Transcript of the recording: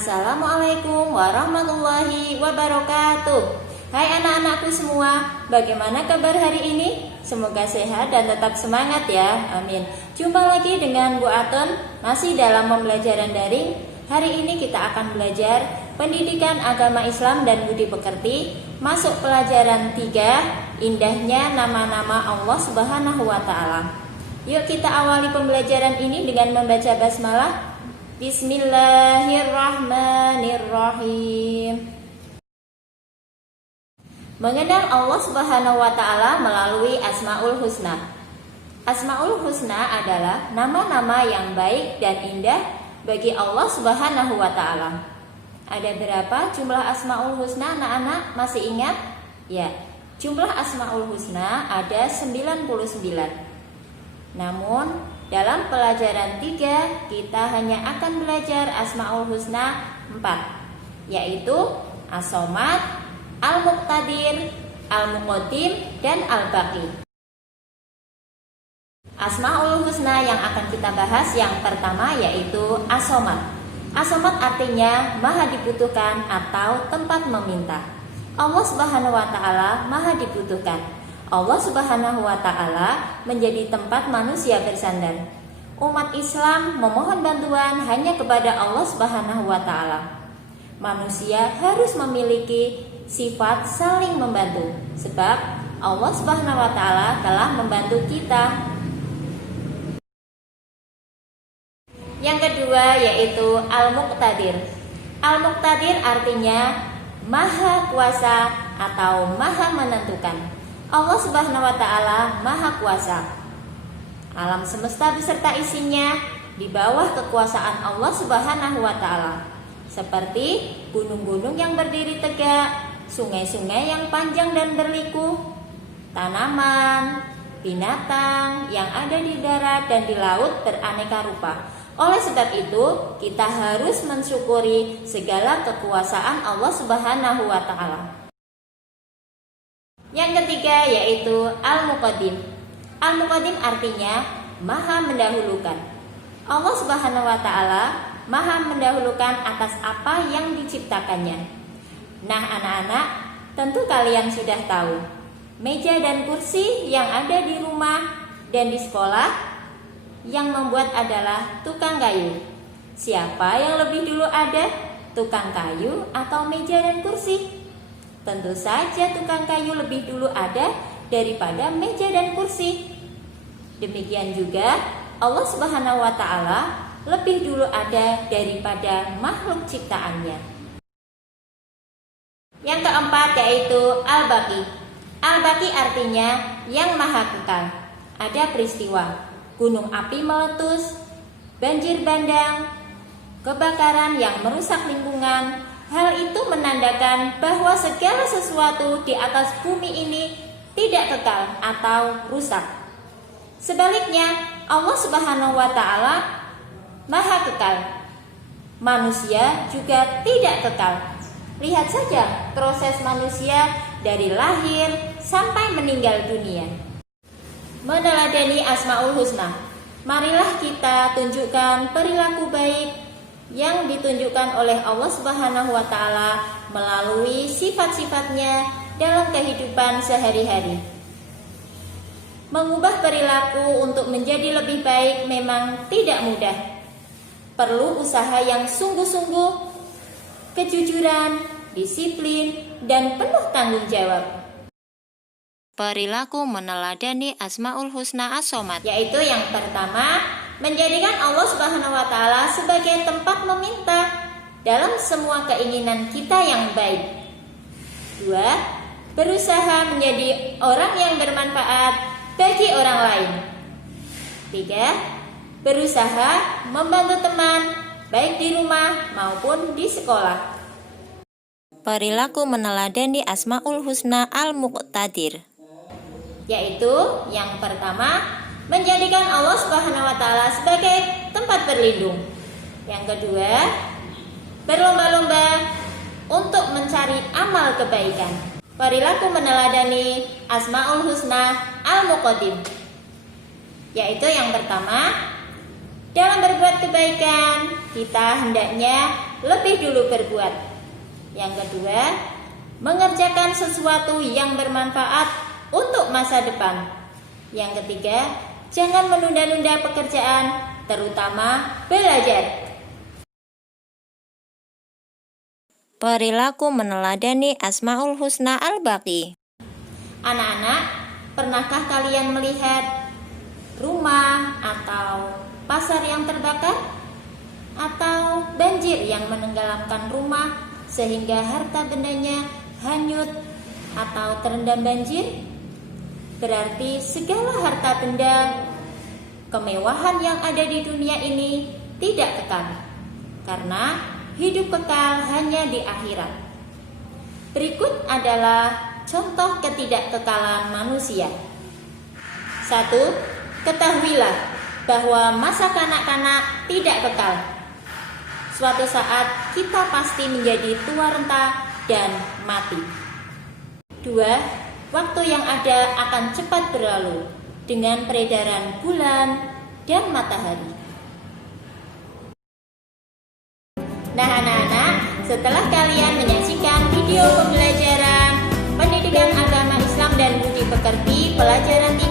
Assalamualaikum warahmatullahi wabarakatuh. Hai anak-anakku semua, bagaimana kabar hari ini? Semoga sehat dan tetap semangat ya, amin. Jumpa lagi dengan Bu Aton, masih dalam pembelajaran daring. Hari ini kita akan belajar pendidikan agama Islam dan budi pekerti. Masuk pelajaran 3, indahnya nama-nama Allah Subhanahu wa Ta'ala. Yuk kita awali pembelajaran ini dengan membaca basmalah. Bismillahirrahmanirrahim. Mengenal Allah Subhanahu wa Ta'ala melalui Asmaul Husna. Asmaul Husna adalah nama-nama yang baik dan indah bagi Allah Subhanahu wa Ta'ala. Ada berapa jumlah Asmaul Husna, anak-anak? Masih ingat? Ya, jumlah Asmaul Husna ada 99. Namun dalam pelajaran 3 kita hanya akan belajar Asmaul Husna 4, yaitu As-Somad, Al-Muqtadir, Al-Muqaddim, dan Al-Baqi. Asmaul Husna yang akan kita bahas yang pertama yaitu As-Somad. As-Somad artinya maha dibutuhkan atau tempat meminta. Allah Subhanahu wa Ta'ala maha dibutuhkan. Allah Subhanahu wa Ta'ala menjadi tempat manusia bersandar. Umat Islam memohon bantuan hanya kepada Allah Subhanahu wa Ta'ala. Manusia harus memiliki sifat saling membantu, sebab Allah Subhanahu wa Ta'ala telah membantu kita. Yang kedua yaitu Al-Muqtadir. Al-Muqtadir artinya maha kuasa atau maha menentukan. Allah Subhanahu wa Ta'ala maha kuasa. Alam semesta beserta isinya di bawah kekuasaan Allah Subhanahu wa Ta'ala. Seperti gunung-gunung yang berdiri tegak, sungai-sungai yang panjang dan berliku, tanaman, binatang yang ada di darat dan di laut beraneka rupa. Oleh sebab itu, kita harus mensyukuri segala kekuasaan Allah Subhanahu wa Ta'ala. Yang ketiga yaitu Al-Muqaddim. Al-Muqaddim artinya maha mendahulukan. Allah Subhanahu wa Ta'ala maha mendahulukan atas apa yang diciptakannya. Nah anak-anak, tentu kalian sudah tahu meja dan kursi yang ada di rumah dan di sekolah yang membuat adalah tukang kayu. Siapa yang lebih dulu ada, tukang kayu atau meja dan kursi? Tentu saja tukang kayu lebih dulu ada daripada meja dan kursi. Demikian juga Allah Subhanahu wa Ta'ala lebih dulu ada daripada makhluk ciptaannya. Yang keempat yaitu Al-Baqi. Al-Baqi artinya yang maha kekal. Ada peristiwa gunung api meletus, banjir bandang, kebakaran yang merusak lingkungan. Hal itu menandakan bahwa segala sesuatu di atas bumi ini tidak kekal atau rusak. Sebaliknya, Allah Subhanahu wa Ta'ala maha kekal. Manusia juga tidak kekal. Lihat saja proses manusia dari lahir sampai meninggal dunia. Meneladani Asmaul Husna, marilah kita tunjukkan perilaku baik yang ditunjukkan oleh Allah Subhanahu wa Ta'ala melalui sifat-sifatnya dalam kehidupan sehari-hari. Mengubah perilaku untuk menjadi lebih baik memang tidak mudah. Perlu usaha yang sungguh-sungguh, kejujuran, disiplin, dan penuh tanggung jawab. Perilaku meneladani Asmaul Husna As-Somad, yaitu yang pertama, menjadikan Allah Subhanahu wa Ta'ala sebagai tempat meminta dalam semua keinginan kita yang baik. 2. Berusaha menjadi orang yang bermanfaat bagi orang lain. 3. Berusaha membantu teman baik di rumah maupun di sekolah. Perilaku meneladani Asmaul Husna Al-Muqtadir, yaitu yang pertama, menjadikan Allah Subhanahu wa Ta'ala sebagai tempat berlindung. Yang kedua, berlomba-lomba untuk mencari amal kebaikan. Perilaku meneladani Asmaul Husna Al-Muqaddim, yaitu yang pertama, Dalam berbuat kebaikan, kita hendaknya lebih dulu berbuat. Yang kedua, mengerjakan sesuatu yang bermanfaat untuk masa depan. Yang ketiga, jangan menunda-nunda pekerjaan, terutama belajar. Perilaku meneladani Asmaul Husna Al-Baqi. Anak-anak, pernahkah kalian melihat rumah atau pasar yang terbakar? Atau banjir yang menenggelamkan rumah sehingga harta bendanya hanyut atau terendam banjir? Berarti segala harta benda, kemewahan yang ada di dunia ini tidak kekal, karena hidup kekal hanya di akhirat. Berikut adalah contoh ketidakkekalan manusia. 1. Ketahuilah bahwa masa kanak-kanak tidak kekal. Suatu saat kita pasti menjadi tua renta dan mati. 2. Waktu yang ada akan cepat berlalu dengan peredaran bulan dan matahari. Nah anak-anak, setelah kalian menyaksikan video pembelajaran Pendidikan Agama Islam dan Budi Pekerti pelajaran 3